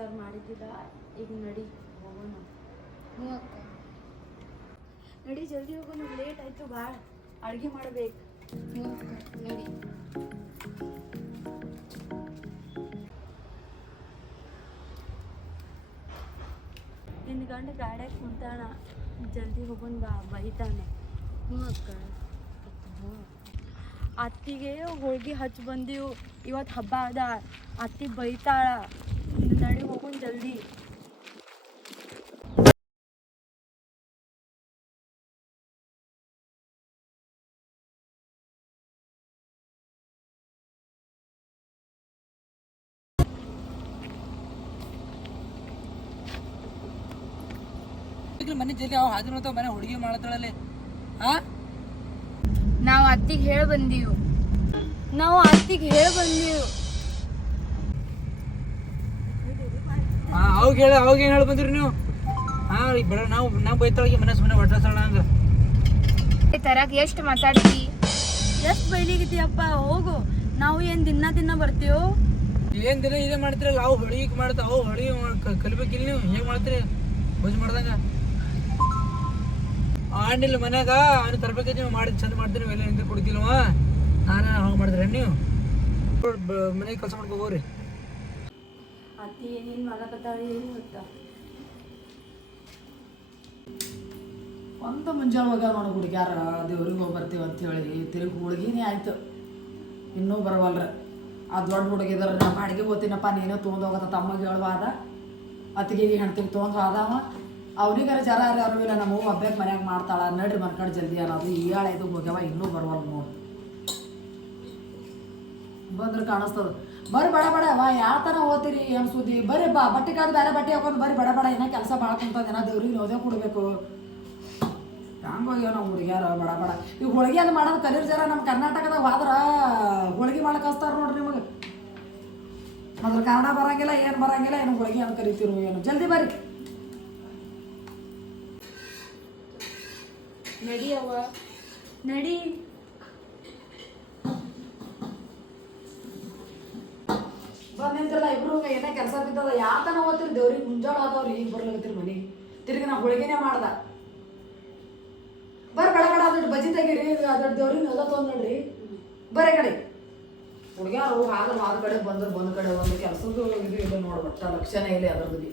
ನಮಸ್ಕಾರ ಮಾಡಿದ್ದಿಲ್ಲ. ಈಗ ನಡಿ ಹೋಗೋಣ. ಹ್ಞೂ ಅಕ್ಕ. ನಡಿ ಜಲ್ದಿ ಹೋಗೋಣ, ಲೇಟ್ ಆಯಿತು ಭಾಳ. ಅಡುಗೆ ಮಾಡಬೇಕು. ಹ್ಞೂ ಅಕ್ಕ ನಡಿ. ನಿನ್ನ ಗಂಡ ಗಾಡ್ಯಾಗ ಕುಂತಾಣ, ಜಲ್ದಿ ಹೋಗೋಣ ಬಾ, ಬೈತಾನೆ. ಹ್ಞೂ ಅಕ್ಕ. ಅತ್ತಿಗೆ ಹೋಳ್ಗೆ ಹಚ್ಚಿ ಬಂದೀವು, ಇವತ್ತು ಹಬ್ಬ ಅದ. ಅತ್ತಿ ಬೈತಾಳ. ನಡಿ ಹೋಗೋಣ ಜಲ್ದಿ. ಮನೆ ಜಲ್ದಿ ಅವ್ ಹಾದಿರ ಮನೆ ಹುಡುಗಿ ಮಾಡತ್ತಾಳಲ್ಲಿ. ಹಾ ನಾವು ಅತ್ತಿಗೆ ಹೇಳಿ ಬಂದೀವು. ಅವಾಗ ಏನ್ ಹೇಳಿ ಬಂದ್ರಿ ನೀವು? ಹಾ ಈಗ ಬೇಡ, ನಾವು ಬೈತಾಳಿಗೆ ಮನೆ ಸುಮ್ಮನೆ ಹೊಡ್ತಾಳ ಹಂಗ ತರಕ್ ಎಷ್ಟು ಮಾತಾಡ್ತಿ? ಎಷ್ಟು ಬೈಲಿಗಿದ್ದೀಯಪ್ಪ, ಹೋಗು. ನಾವು ಏನು ದಿನ ಬರ್ತೀವೋ? ಏನ್ ದಿನ ಇದೇ ಮಾಡ್ತೀರಲ್ಲ. ಅವು ಹೊಳಿಗೆ ಮಾಡ್ತಾವ, ಅವು ಹೊಳಿಗೆ ಕಲಿಬೇಕಿಲ್ಲ. ನೀವು ಹೇಗೆ ಮಾಡ್ತೀರಿ ಭೋಜ ಮಾಡ್ದಂಗ? ಆಂಡಿಲ್ಲ ಮನ್ಯಾಗ ಅವ್ನು ತರ್ಬೇಕೈತಿ. ನೀವು ಮಾಡಿದ್ ಚಂದ ಮಾಡ್ತೀರಿ, ಎಲ್ಲ ಹೆಂಗೆ ಕುಡಿತಿಲ್ವ? ನಾನು ಹಂಗೆ ಮಾಡಿದ್ರಿ ನೀವು ಮನೆಗೆ ಕೆಲಸ ಮಾಡ್ಕೋರಿ. ಅತ್ತಿ ಏನೇನು ಮಾಡಕತ್ತಾಳೆ ಏನು ಗೊತ್ತಾ? ಅಂತ ಮುಂಜಾನೆ ಹೋಗ್ಯಾವ ನೋಡು ಹುಡುಗ್ಯಾರ, ದೇವ್ರಿಗೆ ಹೋಗಿ ಬರ್ತೀವಿ ಅಂತೇಳಿ. ತಿರುಗಿ ಹುಡುಗಿನೇ ಆಯ್ತು, ಇನ್ನೂ ಬರವಲ್ರ. ಆ ದೊಡ್ಡ ಹುಡುಗಿದಾರ, ನಮ್ಮ ಅಡುಗೆ ಹೋಗ್ತೀನಪ್ಪ, ನೀನು ತೊಗೊಂಡು ಹೋಗತ್ತ ತಮ್ಮಗೆ ಹೇಳುವಾದ. ಅತ್ತಿಗೆ ಹೆಣ್ತಿಗೆ ತೊಗೊಂಡು ಆದವ. ಅವನಿಗಾರ ಜರ ಅರಿವಿಲ್ಲ, ನಮ್ಮ ಹೂ ಹಬ್ಬಕ್ಕೆ ಮನ್ಯಾಗ ಮಾಡ್ತಾಳ. ನಡ್ರಿ ಮನ್ಕಂಡು ಜಲ್ದಿ ಅನ್ನೋದು. ಈಯಾಳ ಇದು ಹೋಗ್ಯಾವ, ಇನ್ನೂ ಬರವಲ್ಲ ನೋಡು. ಬಂದ್ರೆ ಕಾಣಿಸ್ತದ. ಬರ್ರಿ ಬಡ ವಾ, ಯಾವ ಥರ ಹೋಗ್ತೀರಿ ಏನು ಸುದ್ದಿ? ಬರ್ರಿ ಬಟ್ಟೆ ಕಾದು ಬೇರೆ ಬಟ್ಟೆ ಹಾಕೊಂಡು ಬರ್ರಿ ಬಡ ಏನೋ ಕೆಲಸ ಭಾಳ ಕುಂತದ. ಏನೋ ದೇವ್ರಿಗೆ ನೋದೇ ಕೊಡಬೇಕು. ಹಂಗೆ ಹೋಗ್ಯಾವ ನಾವು ಹುಡುಗ್ಯಾರ ಬಡ. ಈಗ ಹೋಳಿಗೆ ಅದು ಮಾಡೋದು ಕಲೀರ್ ಜರ. ನಮ್ಮ ಕರ್ನಾಟಕದಾಗ ಹೋದ್ರೆ ಹೋಳಿಗೆ ಮಾಡಕ್ಕೆ ಹಚ್ತಾರೆ ನೋಡ್ರಿ ನಿಮಗೆ. ಮೊದಲು ಕನ್ನಡ ಬರಂಗಿಲ್ಲ, ಏನು ಬರಂಗಿಲ್ಲ, ಏನು ಹೋಳಿಗೆ ಅಂತ ಕರಿತೀರು ಏನು. ಜಲ್ದಿ ಬರ್ರಿ. ನಡಿ ಅವ್ವ, ನಡಿ. ಬಂದಿಂತಿರಲ್ಲ ಇಬ್ರು ಏನೇ ಕೆಲಸ ಬಿದ್ದದ. ಯಾವ ತನ ಹೋಗ್ತೀರಿ ದೇವ್ರಿಗೆ? ಮುಂಜಾಳ ಆದವ್ರು ಈಗ ಬರ್ಲಾಗತ್ತೀರಿ ಮನೆಗೆ. ತಿರುಗಿ ನಾ ಹೋಳಿಗೆನೇ ಮಾಡ್ದ. ಬರ್ರಿ ಬಡ ಅದಟ್ಟು ಬಜ್ಜಿ ತೆಗೀರಿ, ಅದಟ್ಟು ದೇವ್ರಿಗೆ ನೆಲ ತೊಗೊಂಡು ನೋಡ್ರಿ. ಬರೇ ಕಡೆ ಹುಡುಗ್ಯಾರು ಹಾದ ಕಡೆ ಬಂದ್ ಕಡೆ ಒಂದು ಕೆಲಸದ್ದು ಇದು ಇಲ್ಲ ನೋಡ್ಬಟ್ಟ. ಲಕ್ಷಣ ಇಲ್ಲ ಅದ್ರದ್ದು ಬಿ.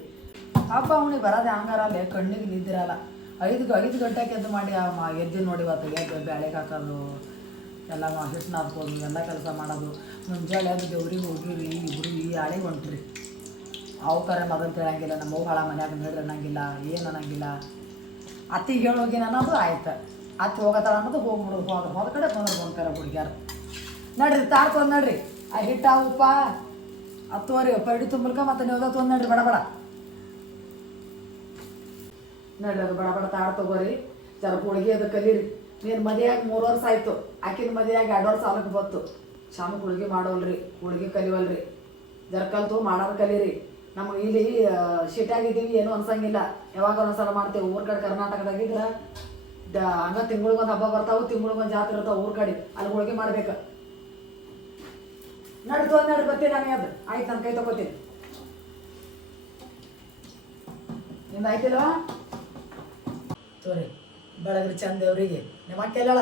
ಹಬ್ಬ ಅವನಿಗೆ ಬರೋದು ಹಂಗಾರ ಅಲ್ಲೇ ಕಣ್ಣಿಗೆ ನಿದ್ದಿರಲ್ಲ. 5 ಗಂಟೆಗೆ ಎದ್ದು ಮಾಡಿ ಎದ್ದು ನೋಡಿ ಇವತ್ತು ಎದ್ದು ಬ್ಯಾಳೆಗೆ ಹಾಕೋದು, ಎಲ್ಲ ಹಿಟ್ಟು ನಾದ್ಕೋದು, ಎಲ್ಲ ಕೆಲಸ ಮಾಡೋದು. ಮುಂಜಾನೆ ಅದು ದೇವ್ರಿಗೆ ಹೋಗಿರಿ ಇಬ್ರು ಈ ಆಳೆಗೆ ಹೊಂಟ್ರಿ. ಅವು ಕರೆ ಮೊದಲು ತಿಳಂಗಿಲ್ಲ, ನಮ್ಮ ಭಾಳ ಮನ್ಯಾಗ ನಡ್ರಿ ಅನ್ನಂಗಿಲ್ಲ, ಏನು ಅನ್ನಂಗಿಲ್ಲ. ಅತ್ತಿಗೆ ಹೇಳೋಗಿ ಅನ್ನೋದು ಆಯ್ತು. ಅತ್ತಿ ಹೋಗತ್ತಾಳ ಅನ್ನೋದು ಹೋಗ್ಬಿಡೋದು. ಹೋದ ಕಡೆ ಬಂದ್ಕರ ಹುಡುಗ್ಯಾರ. ನಡ್ರಿ ತಾಡ್ತೊಂದು ನಡ್ರಿ. ಆ ಹಿಟ್ಟು ಉಪ್ಪ ತೋರಿ ಪೈಡಿ ತುಂಬಲ್ಕ ಮತ್ತೆ ನೀವು ತೊಂದು ನಡ್ರಿ ಬಡ ನಡ್ರಿ. ಅದು ಬಡ ತಾಡ್ ತಗೋರಿ. ಜರ ಹೋಳಿಗೆ ಅದು ಕಲೀರಿ. ನೀನು ಮದುವೆಯಾಗಿ 3 ವರ್ಷ ಆಯಿತು, ಆಕಿನ ಮದುವೆಯಾಗಿ 2 ವರ್ಷ ಸಾಲಕ್ಕೆ ಬತ್ತು. ಶಾಮ ಹೋಳಿಗೆ ಮಾಡೋಲ್ರಿ, ಹೋಳಿಗೆ ಕಲಿವಲ್ರಿ. ಜರ ಕಲ್ತು ಮಾಡೋದು ಕಲೀರಿ. ನಮಗೆ ಇಲ್ಲಿ ಶಿಟ್ಟಾಗಿದ್ದೀವಿ ಏನೂ ಅನ್ಸಂಗಿಲ್ಲ. ಯಾವಾಗ ಒಂದ್ಸಲ ಮಾಡ್ತೇವೆ. ಊರ ಕಡೆ ಕರ್ನಾಟಕದಾಗಿದ್ರೆ ಹಂಗ ತಿಂಗಳಿಗೊಂದು ಹಬ್ಬ ಬರ್ತಾವೆ, ತಿಂಗಳಿಗೊಂದು ಜಾತ್ರೆ ಇರ್ತಾವೆ ಊರ ಕಡೆ. ಅಲ್ಲಿ ಹೋಳಿಗೆ ಮಾಡ್ಬೇಕು. ನಡ್ದು ಬರ್ತೀನಿ ನಾನು. ಅದು ಆಯ್ತು, ನನ್ನ ಕೈ ತಗೋತೀನಿ. ನಿಮ್ದು ಆಯ್ತಿಲ್ವಾ? ತೋರಿ ಬೆಳಗ್ರಿ ಚಂದ ದೇವ್ರಿಗೆ. ನಿಮ್ಮ ಅಕ್ಕ ಎಲ್ಲಳ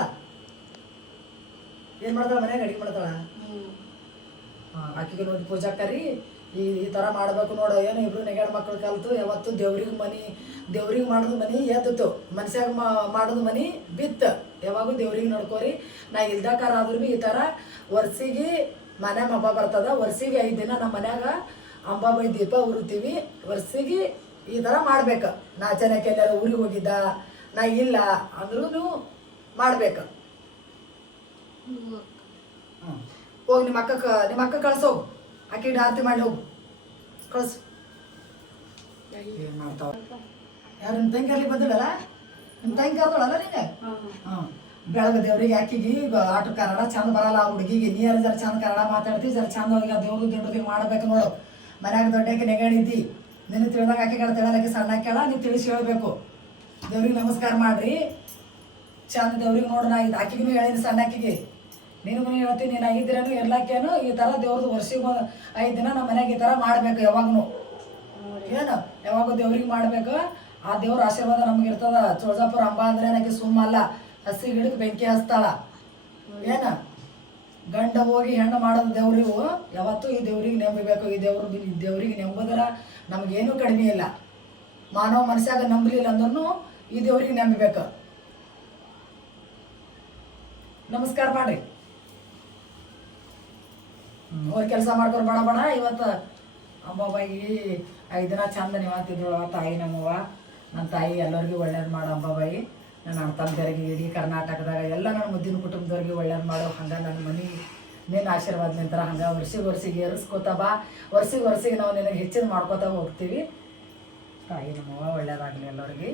ಏನು ಮಾಡ್ತಾಳ? ಮನ್ಯಾಗ ಅಡಿಗೆ ಮಾಡ್ತಾಳ. ಆಕಿಗೆ ನೋಡಿ ಪೂಜಾ ಕರಿ ಈ ಥರ ಮಾಡಬೇಕು ನೋಡು. ಏನು ಇಬ್ರು ನೆಗಾಡ್ ಮಕ್ಕಳು ಕಲ್ತು ಯಾವತ್ತು ದೇವ್ರಿಗೆ ಮಾಡೋದು ಮನೆ ಎದ್ದಿತ್ತು, ಮನ್ಸ್ಯಾಗ ಮಾಡೋದು ಮನೆ ಬಿತ್ತು. ಯಾವಾಗೂ ದೇವ್ರಿಗೆ ನೋಡ್ಕೋರಿ. ನಾ ಇಲ್ದಾಕಾರ ಆದ್ರೂ ಭೀ ಈ ಥರ ವರ್ಷಿಗೆ ಮನ್ಯಾಗ ಹಬ್ಬ ಬರ್ತದ. ವರ್ಷಿಗೆ 5 ದಿನ ನಮ್ಮ ಮನ್ಯಾಗ ಅಂಬಾಬೈ ದೀಪ ಉರಿತೀವಿ. ವರ್ಷಿಗೆ ಈ ಥರ ಮಾಡ್ಬೇಕು. ನಾ ಜನಕ್ಕೆ ಎಲ್ಲಾರು ಊರಿಗೆ ಹೋಗಿದ್ದ ನಾ ಇಲ್ಲ ಅಂದ್ರೂ ಮಾಡ್ಬೇಕು. ಹೋಗಿ ನಿಮ್ಮ ಅಕ್ಕ ಕಳ್ಸೋಗು. ಆಕೆ ಆರತಿ ಮಾಡಿ ಹೋಗು, ಕಳ್ಸು. ಏನು ಮಾಡ್ತಾವ? ಯಾರು ನಿಮ್ಮ ತಂಗಿ ಅಲ್ಲಿ ಬಂದಿಡಲ್ಲ? ನಿಮ್ಮ ತಂಗಿ ಕರ್ದೋಳಲ್ಲ ನಿಂಗೆ? ಬೆಳಗ್ಗೆ ದೇವ್ರಿಗೆ ಆಕಿಗೆ ಆಟ ಕನ್ನಡ ಚಂದ ಬರಲ್ಲ. ಆ ಹುಡುಗಿಗೆ ನೀರು ಜರ ಚಂದ ಕನ್ನಡ ಮಾತಾಡ್ತೀವಿ. ಜರ ಚಂದ ಹೋಗಿ ದೇವ್ರು ದಿಂಡ್ರಿಗೆ ಮಾಡ್ಬೇಕು ನೋಡು. ಮನ್ಯಾಗ ದೊಡ್ಡಕ್ಕೆ ನೆಗಾಡಿದ್ದಿ. ನೀನು ತಿಳಿದಾಗ ಆಕೆ ಕಡೆ ತಿಳಲಾಕಿ ಸಣ್ಣ ಕೇಳ, ನೀವು ತಿಳಿಸಿ ಹೇಳ್ಬೇಕು. ದೇವ್ರಿಗೆ ನಮಸ್ಕಾರ ಮಾಡ್ರಿ ಚಂದ. ದೇವ್ರಿಗೆ ನೋಡು, ನಾ ಇದು ಆಕಿಗೂ ಹೇಳಿನಿ ಸಣ್ಣ ಆಕಿಗೆ. ನಿನಗೂ ಹೇಳ್ತೀನಿ, ನೀನು 5 ದಿನನೂ ಇರ್ಲಾಕೇನು ಈ ಥರ ದೇವ್ರದ್ದು ವರ್ಷಿಗೆ 5 ದಿನ ನಮ್ಮ ಮನ್ಯಾಗ ಈ ಥರ ಮಾಡ್ಬೇಕು ಯಾವಾಗೂ. ಏನು ಯಾವಾಗ ದೇವ್ರಿಗೆ ಮಾಡ್ಬೇಕು ಆ ದೇವ್ರ ಆಶೀರ್ವಾದ ನಮ್ಗೆ ಇರ್ತದ. ತುಳಜಾಪುರ ಅಂಬ ಅಂದ್ರೆ ನನಗೆ ಸುಮ್ಮ ಅಲ್ಲ, ಹಸಿ ಗಿಡಕ್ಕೆ ಬೆಂಕಿ ಹಚ್ತಾಳ. ಏನು ಗಂಡ ಹೋಗಿ ಹೆಣ್ಣು ಮಾಡೋದು ದೇವ್ರಿವು. ಯಾವತ್ತೂ ಈ ದೇವ್ರಿಗೆ ನಂಬಬೇಕು. ಈ ದೇವ್ರಿಗೆ ನಂಬುದ್ರ ನಮಗೇನು ಕಡಿಮೆ ಇಲ್ಲ. ಮಾನವ ಮನುಷ್ಯಾಗ ನಂಬಲಿಲ್ಲ ಅಂದ್ರೂ ಈ ದೇವ್ರಿಗೆ ನಂಬಬೇಕು. ನಮಸ್ಕಾರ ಮಾಡ್ರಿ. ಹೋಗಿ ಕೆಲಸ ಮಾಡ್ಕೊರ್ ಬಡ ಬಡ. ಇವತ್ತು ಅಂಬಾಬಾಯಿ 5 ದಿನ ಚಂದ ನಿವಾತಿದ್ರು ತಾಯಿ ನಮ್ಮವ್ವ. ನನ್ನ ತಾಯಿ ಎಲ್ಲರಿಗೂ ಒಳ್ಳೇದು ಮಾಡೋ ಅಂಬಾಬಾಯಿ. ನನ್ನ ಅಣ್ಣ ತಮ್ಮದವ್ರಿಗೆ ಇಡೀ ಕರ್ನಾಟಕದಾಗ ಎಲ್ಲ ನನ್ನ ಮುದ್ದಿನ ಕುಟುಂಬದವ್ರಿಗೆ ಒಳ್ಳೇದು ಮಾಡೋ. ಹಂಗೆ ನನ್ನ ಮನೆ ನಿನ್ನ ಆಶೀರ್ವಾದ ನಿಂತರ ಹಂಗೆ ವರ್ಷಿಗೆ ಏರಿಸ್ಕೋತ ಬಾ. ವರ್ಷಿಗೆ ನಾವು ನಿನಗೆ ಹೆಚ್ಚಿನ ಮಾಡ್ಕೋತಾ ಹೋಗ್ತೀವಿ. ತಾಯಿ ನಮ್ಮವ್ವ ಒಳ್ಳೇದಾಗಲಿ ಎಲ್ಲರಿಗೆ.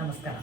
ನಮಸ್ಕಾರ.